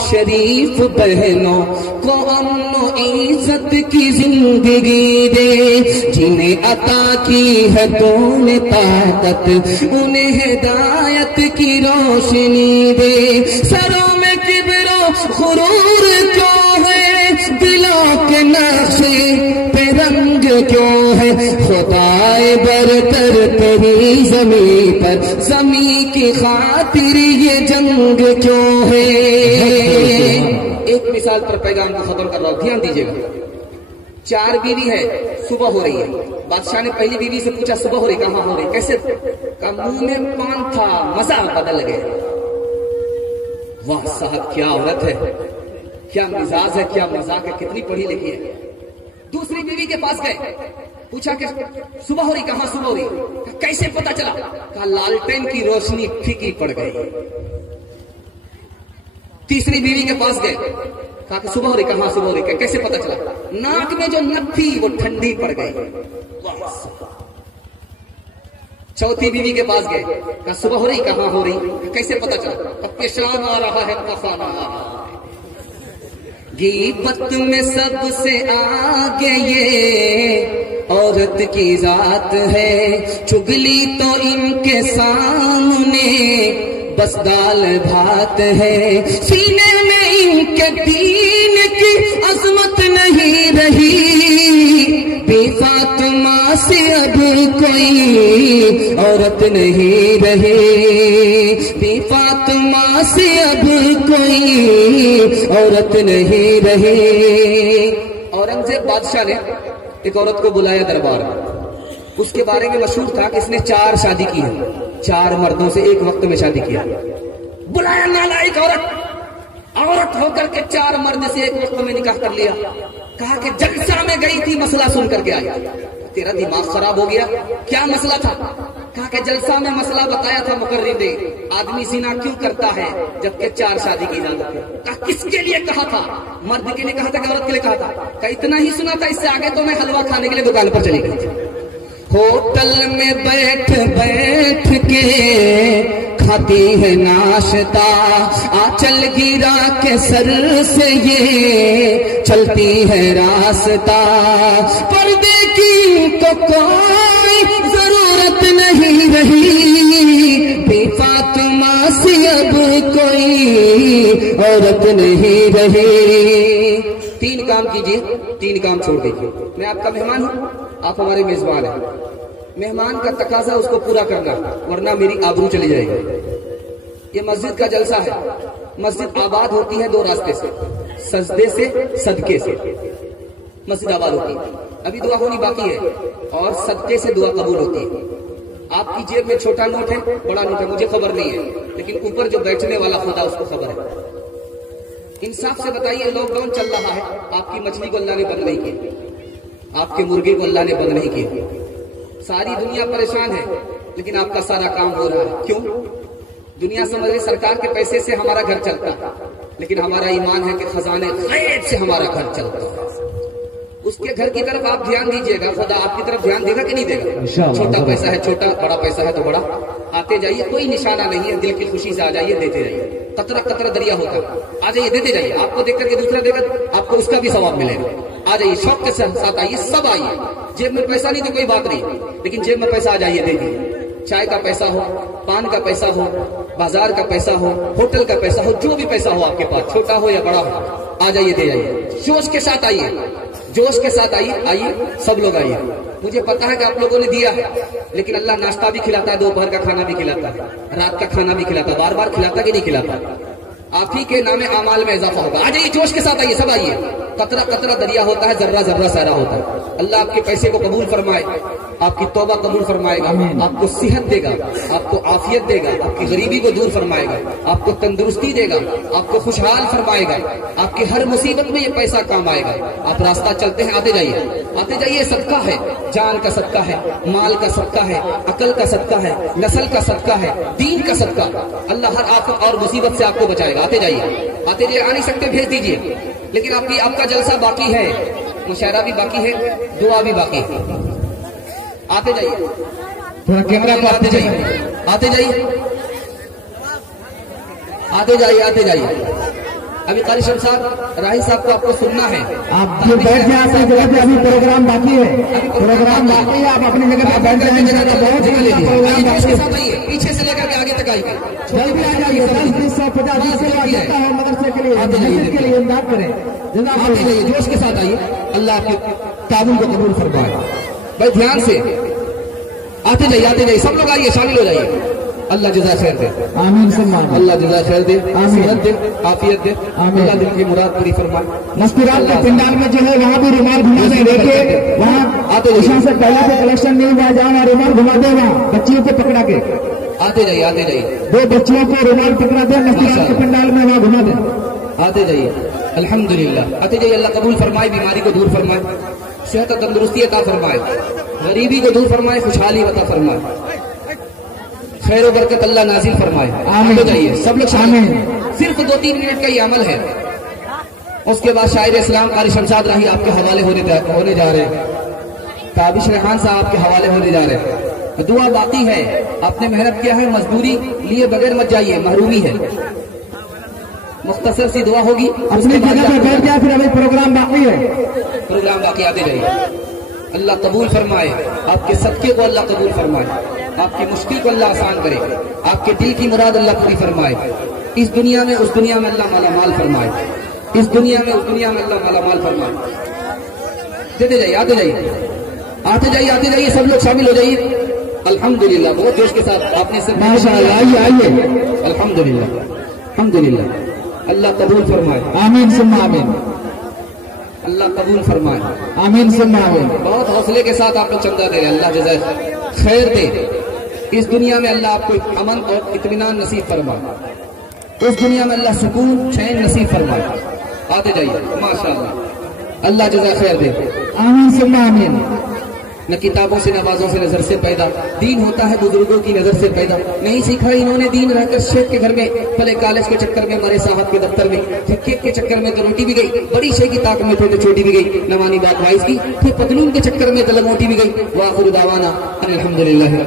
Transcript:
شریف بہنوں کو امن و عزت کی زندگی دے، جنہیں عطا کی ہے تو نے طاقت انہیں ہدایت کی روشنی دے۔ سروں میں کبر و غرور کیوں ہے، دلوں کے نقشے پہ رنگ کیوں ہے، خدائے برتر تیری زمین پر زمین کی خاطر یہ جنگ کیوں ہے۔ ایک مثال پر پیغام کو ختم کر رہا ہوں، دھیان دیجیے گا۔ 4 بیوی ہے، صبح ہو رہی ہے، بادشاہ نے پہلی بیوی سے پوچھا صبح ہو رہی، کہاں ہو رہی، کیسے؟ کہا منہ میں پان تھا، مزہ بدل گئے۔ واہ صاحب کیا عورت ہے، کیا مزاج ہے، کیا مذاق ہے، کتنی پڑھی لکھی ہے۔ دوسری بیوی کے پاس گئے، پوچھا کہ صبح ہو رہی، کہاں صبح ہو رہی، کہا کیسے پتا چلا؟ کہا لالٹین کی روشنی پھیکی پڑ گئی۔ تیسری بیوی کے پاس گئے، کہا کہ صبح ہو رہی، کہاں صبح ہو رہی، کہا کیسے پتا چلا؟ ناک میں جو نت تھی وہ ٹھنڈی پڑ گئی۔ چوتھی بیوی کے پاس گئے، کہا صبح ہو رہی، کہاں ہو رہی، کہا کیسے پتا چلا؟ کہا پیشاب آ رہا ہے، طوفان آ رہا ہے۔ غیبت میں سب سے آگے یہ عورت کی ذات ہے، چگلی تو ان کے سامنے بس دال بھات ہے، سینے میں ان کے دین کی عظمت نہیں رہی، بی فاطمہ سے اب کوئی عورت نہیں رہی، بی فاطمہ سے اب کوئی عورت نہیں رہی۔ اورنگزیب بادشاہ نے ایک عورت کو بلایا دربار میں، اس کے بارے میں مشہور تھا کہ اس نے 4 شادی کی ہے، 4 مردوں سے ایک وقت میں شادی کیا۔ بلایا نالائق عورت ہو کر کے 4 مرد سے ایک وقت میں نکاح کر لیا۔ کہا کہ جلسہ میں گئی تھی، مسئلہ سن کر کے آئی۔ تیرا دماغ خراب ہو گیا، کیا مسئلہ تھا؟ کہا کہ جلسہ میں مسئلہ بتایا تھا مقرر نے، آدمی زنا کیوں کرتا ہے جبکہ 4 شادی کی اجازت ہے؟ کہا کس کے لیے کہا تھا؟ مرد کے لیے کہا تھا کہ عورت کے لیے کہا تھا؟ کہا اتنا ہی سنا تھا، اس سے آگے تو میں حلوہ کھانے کے لیے دکان پر چلی گئی تھی۔ ہوٹل میں بیٹھ بیٹھ کے کھاتی ہے ناشتہ، آنچل گرا کے سر سے یہ چلتی ہے راستہ، پردے کی تو کوئی ضرورت نہیں رہی، بی فاطمہ سے اب کوئی عورت نہیں رہی۔ 3 کام کیجیے، 3 کام چھوڑ دیجیے۔ میں آپ کا مہمان ہوں، آپ ہمارے میزبان ہیں، مہمان کا تقاضا اس کو پورا کرنا، ورنہ میری آبرو چلی جائے گی۔ یہ مسجد کا جلسہ ہے، مسجد آباد ہوتی ہے 2 راستے سے، سجدے سے، صدقے سے مسجد آباد ہوتی ہے۔ ابھی دعا ہونی باقی ہے، اور صدقے سے دعا قبول ہوتی ہے۔ آپ کی جیب میں چھوٹا نوٹ ہے، بڑا نوٹ ہے، مجھے خبر نہیں ہے، لیکن اوپر جو بیٹھنے والا خدا اس کو خبر ہے۔ انصاف سے بتائیے، لاک ڈاؤن چل رہا ہے، آپ کی مچھلی کو اللہ نے بند نہیں کی، آپ کے مرغے کو اللہ نے بند نہیں کیا، ساری دنیا پریشان ہے، لیکن آپ کا سارا کام ہو رہا ہے۔ کیوں؟ دنیا سمجھ رہی سرکار کے پیسے سے ہمارا گھر چلتا، لیکن ہمارا ایمان ہے کہ خزانے غیب سے ہمارا گھر چلتا۔ اس کے گھر کی طرف آپ دھیان دیجیے گا، خدا آپ کی طرف دھیان دے گا کہ نہیں دے گا؟ چھوٹا پیسہ ہے چھوٹا، بڑا پیسہ ہے تو بڑا، آتے جائیے، کوئی نشانہ نہیں ہے، دل کی خوشی سے آ جائیے، دیتے جائیے، قطرہ قطرہ دریا ہوتا ہے، آ جائیے دیتے جائیے، آپ کو دیکھ کر کے دوسرا دے گا، آپ کو اس کا بھی ثواب ملے گا۔ آ جائیے، شوق کے ساتھ آئیے، سب آئیے، جیب میں پیسہ نہیں تو کوئی بات نہیں، لیکن جیب میں پیسہ آ جائیے، دے دیجیے، چائے کا پیسہ ہو، پان کا پیسہ ہو، بازار کا پیسہ ہو، ہوٹل کا پیسہ ہو، جو بھی پیسہ ہو آپ کے پاس، چھوٹا ہو یا بڑا ہو، آ جائیے، دے جائیے، جوش کے ساتھ آئیے، جوش کے ساتھ آئیے، آئیے سب لوگ آئیے۔ مجھے پتا ہے کہ آپ لوگوں نے دیا ہے، لیکن اللہ ناشتہ بھی کھلاتا ہے، دوپہر کا کھانا بھی کھلاتا ہے، رات کا کھانا بھی کھلاتا ہے، بار بار کھلاتا کہ نہیں کھلاتا؟ آپ ہی کے نام اعمال میں اضافہ ہوگا۔ آ جائیے، جوش کے ساتھ آئیے، سب آئیے۔ قطرہ قطرہ دریا ہوتا ہے، ذرہ ذرہ سارا ہوتا ہے۔ اللہ آپ کے پیسے کو قبول فرمائے، آپ کی توبہ قبول فرمائے گا، آپ کو صحت دے گا، آپ کو عافیت دے گا، آپ کی غریبی کو دور فرمائے گا، آپ کو تندرستی دے گا، آپ کو خوشحال فرمائے گا، آپ کی ہر مصیبت میں یہ پیسہ کام آئے گا۔ آپ راستہ چلتے ہیں، آتے جائیے، آتے جائیے، صدقہ ہے، جان کا صدقہ ہے، مال کا صدقہ ہے، عقل کا صدقہ ہے، نسل کا صدقہ ہے، دین کا صدقہ۔ اللہ ہر آفت اور مصیبت سے آپ کو بچائے گا۔ آتے جائیے، آتے جائیے، آ نہیں سکتے بھیج دیجیے، لیکن آپ کا جلسہ باقی ہے، مشاعرہ بھی باقی ہے، دعا بھی باقی ہے۔ آتے جائیے، تھوڑا کیمرہ کو آتے جائیے، آتے جائیے، آتے جائیے، آتے جائیے، ابھی قاری شمشاد راہی صاحب کو آپ کو سننا ہے. آپ جو بیٹھ جائیں اپنی جگہ پہ, ابھی پروگرام باقی ہے, پروگرام باقی ہے, آپ اپنی جگہ پہ بیٹھ جائیں. جوش کے ساتھ آئیے, پیچھے سے لے کر کے آگے تک آئیے, جلدی آ جائیے. 10 20 150 سے آتا ہے مدرسے کے لیے, مسجد کے لیے امداد کریں. آتے جائیے, جوش کے ساتھ آئیے. اللہ آپ کے تعاون کو قبول فرمائے. بھائی دھیان سے آتے جائیے, سب لوگ آئیے, شامل ہو جائیے. اللہ جزائے خیر دے. آمین ثم آمین. اللہ جزائے خیر دے, صحت دے, عافیت دے. اللہ دل کی مراد پوری فرمائے. مسکرات کے پنڈال میں جو ہے وہاں بھی رومال گھما دیں. دیکھیے وہاں آتے عشاء سے پہلے سے کلیکشن نہیں ہوا, جہاں رومال گھما دیں وہاں بچیوں کو پکڑا کے. آتے جائیے. 2 بچیوں کو رومال پکڑا دیں مسکرات کے پنڈال میں, وہاں گھما دیں. آتے جائیے. الحمدللہ آتے جائیے. اللہ قبول فرمائے, بیماری کو دور فرمائے, صحت و تندرستی عطا فرمائے, غریبی کو دور فرمائے, خوشحالی عطا فرمائے, خیر و برکت اللہ نازل فرمائے. آتے جائیے سب لوگ شامل. صرف 2-3 منٹ کا یہ عمل ہے. اس کے بعد شاعر اسلام قاری شمشاد راہی آپ کے حوالے ہونے جا رہے ہیں. تابش ریحان صاحب آپ کے حوالے ہونے جا رہے ہیں. دعا باقی ہے, آپ نے محنت کیا ہے, مزدوری لیے بغیر مت جائیے, محرومی ہے. مختصر سی دعا ہوگی, اپنی جگہ پہ بیٹھ جائے, پھر ابھی پروگرام باقی ہے. پروگرام باقی. آتے جائیے. اللہ قبول فرمائے, آپ کے صدقے کو اللہ قبول فرمائے, آپ کی مشکل کو اللہ آسان کرے, آپ کے دل کی مراد اللہ پوری فرمائے. اس دنیا میں اس دنیا میں اللہ مالا مال فرمائے, اس دنیا میں اس دنیا میں اللہ مالا مال فرمائے. دیتے جائیے, آتے جائیے, سب لوگ شامل ہو جائیے. الحمدللہ بہت جوش کے ساتھ آپ نے سب ماشاءاللہ. آئیے. الحمدللہ. اللہ قبول فرمائے. آمین ثم آمین. اللہ قبول فرمائے. آمین ثم آمین. بہت حوصلے کے ساتھ آپ لوگ چندہ دے رہے ہیں. اللہ جزائے خیر دے. اس دنیا میں اللہ آپ کو امن اور اطمینان نصیب فرمائے, اس دنیا میں اللہ سکون چین نصیب فرمائے. آتے جائیے. ماشاءاللہ. اللہ جزائے خیر دے. آمین ثم آمین. نہ کتابوں سے, نمازوں سے, نظر سے پیدا دین ہوتا ہے, بزرگوں کی نظر سے پیدا. نہیں سیکھا انہوں نے دین, رہ کر شیخ کے گھر میں, پہلے کالج کے چکر میں, مرے صاحب کے دفتر میں, پھر کیک کے چکر میں تو روٹی بھی گئی, بڑی شے کی طاقت میں تھے تو چھوٹی بھی گئی, نمانی بات وائز کی, پھر پتلون کے چکر میں تو لنگوٹی بھی گئی. وآخر دعوانا ان الحمدللہ.